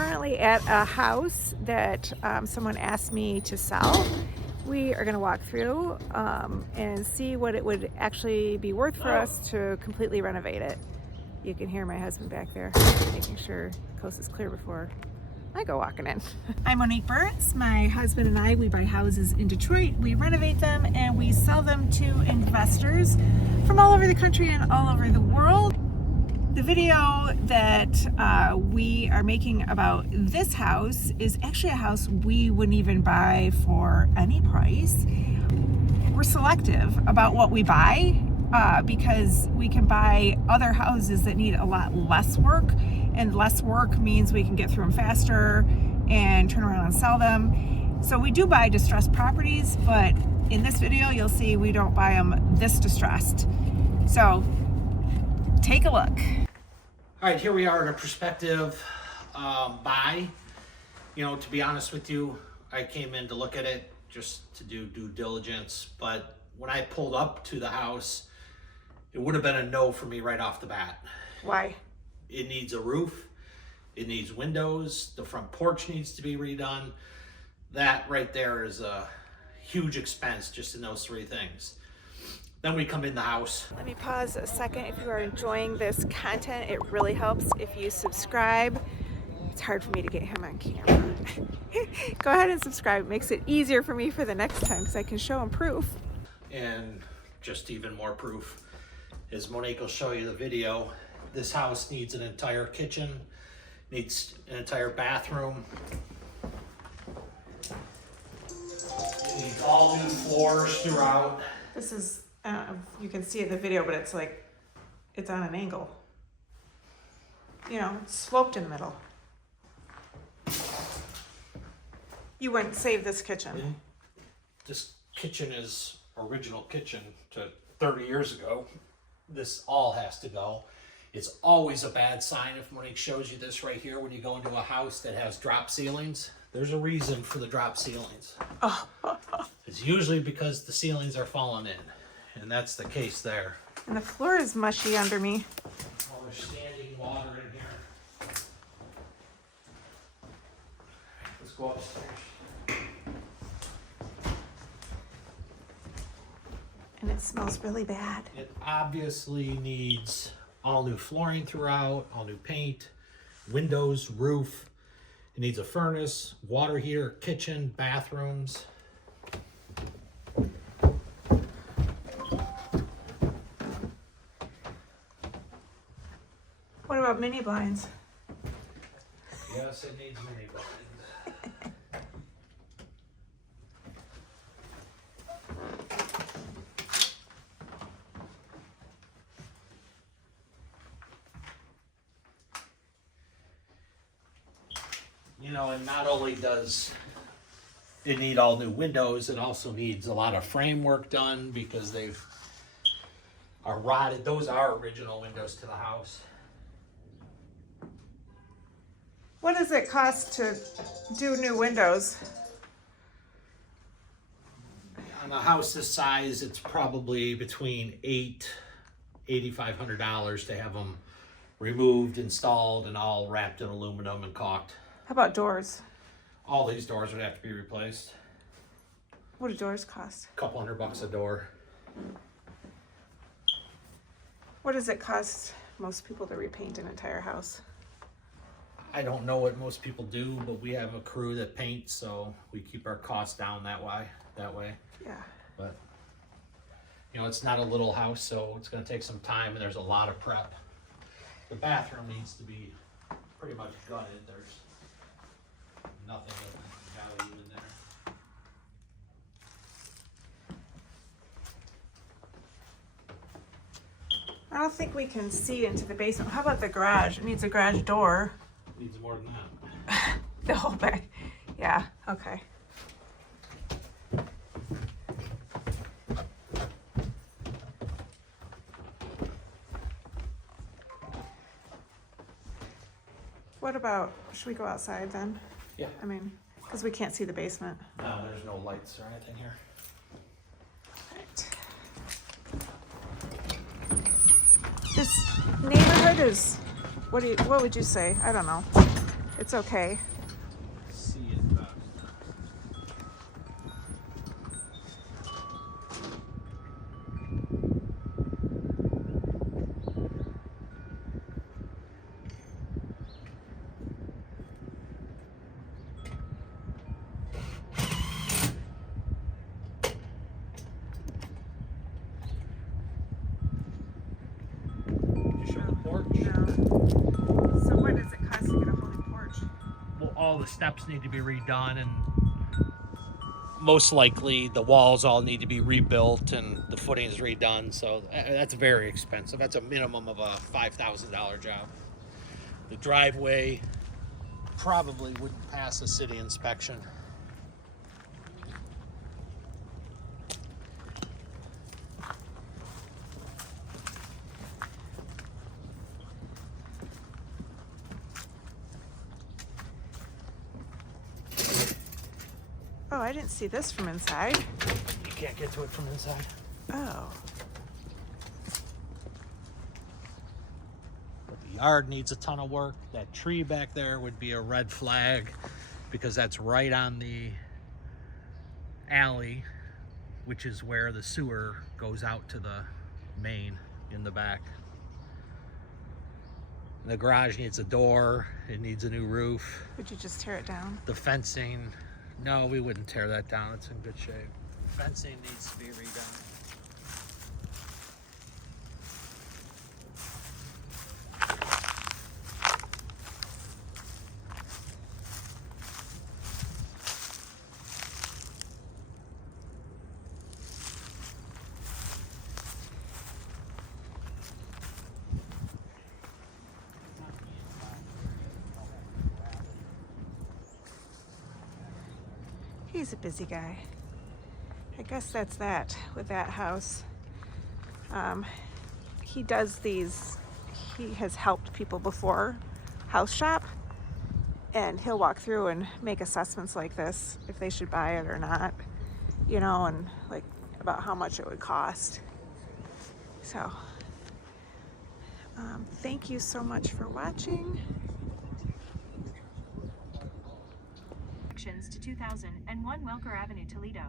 currently at a house that someone asked me to sell. We are going to walk through and see what it would actually be worth for us to completely renovate it. You can hear my husband back there making sure the coast is clear before I go walking in. I'm Monique Burns. My husband and I, we buy houses in Detroit, we renovate them, and we sell them to investors from all over the country and all over the world. The video that we are making about this house is actually a house we wouldn't even buy for any price. We're selective about what we buy because we can buy other houses that need a lot less work, and less work means we can get through them faster and turn around and sell them. So we do buy distressed properties, but in this video you'll see we don't buy them this distressed. So take a look. All right, here we are in a prospective buy. You know, to be honest with you, I came in to look at it just to do due diligence, but when I pulled up to the house, it would have been a no for me right off the bat. Why? It needs a roof, it needs windows, the front porch needs to be redone. That right there is a huge expense just in those three things. Then we come in the house. Let me pause a second. If you are enjoying this content, it really helps if you subscribe. It's hard for me to get him on camera. Go ahead and subscribe. It makes it easier for me for the next time because I can show him proof. And just even more proof, as Monique will show you the video, this house needs an entire kitchen, needs an entire bathroom. It needs all new floors throughout. This is, you can see it in the video, but it's like, it's on an angle. You know, it's sloped in the middle. You wouldn't save this kitchen. This kitchen is original kitchen to 30 years ago. This all has to go. It's always a bad sign if Monique shows you this right here when you go into a house that has drop ceilings. There's a reason for the drop ceilings. Oh. It's usually because the ceilings are falling in, and that's the case there. And the floor is mushy under me. Well, there's standing water in here. Let's go upstairs. And it smells really bad. It obviously needs all new flooring throughout, all new paint, windows, roof. It needs a furnace, water heater, kitchen, bathrooms. What about mini blinds? Yes, it needs mini blinds. You know, and not only does it need all new windows, it also needs a lot of framework done because they've are rotted. Those are original windows to the house. What does it cost to do new windows? On a house this size, it's probably between $8,500 to have them removed, installed, and all wrapped in aluminum and caulked. How about doors? All these doors would have to be replaced. What do doors cost? A couple $100 a door. What does it cost most people to repaint an entire house? I don't know what most people do, but we have a crew that paints, so we keep our costs down that way. Yeah. But you know, it's not a little house, so it's going to take some time, and there's a lot of prep. The bathroom needs to be pretty much gutted. There's nothing of value in there. I don't think we can see into the basement. How about the garage? It needs a garage door. Needs more than that. The whole back. Yeah, okay. What about, should we go outside then? Yeah. I mean, because we can't see the basement. No, there's no lights or anything here. Right. This neighborhood is, what would you say? I don't know. It's okay. See it best. So what does it cost to get a whole new porch? Well, all the steps need to be redone, and most likely the walls all need to be rebuilt and the footings redone. So that's very expensive. That's a minimum of a $5,000 job. The driveway probably wouldn't pass a city inspection. Oh, I didn't see this from inside. You can't get to it from inside. Oh. But the yard needs a ton of work. That tree back there would be a red flag because that's right on the alley, which is where the sewer goes out to the main in the back. The garage needs a door. It needs a new roof. Would you just tear it down? The fencing, no, we wouldn't tear that down. It's in good shape. Fencing needs to be redone. He's a busy guy. I guess that's that with that house. He does these, he has helped people before, house shop, and he'll walk through and make assessments like this, if they should buy it or not, you know, and like about how much it would cost. So, thank you so much for watching. To 2001 Welker Avenue, Toledo.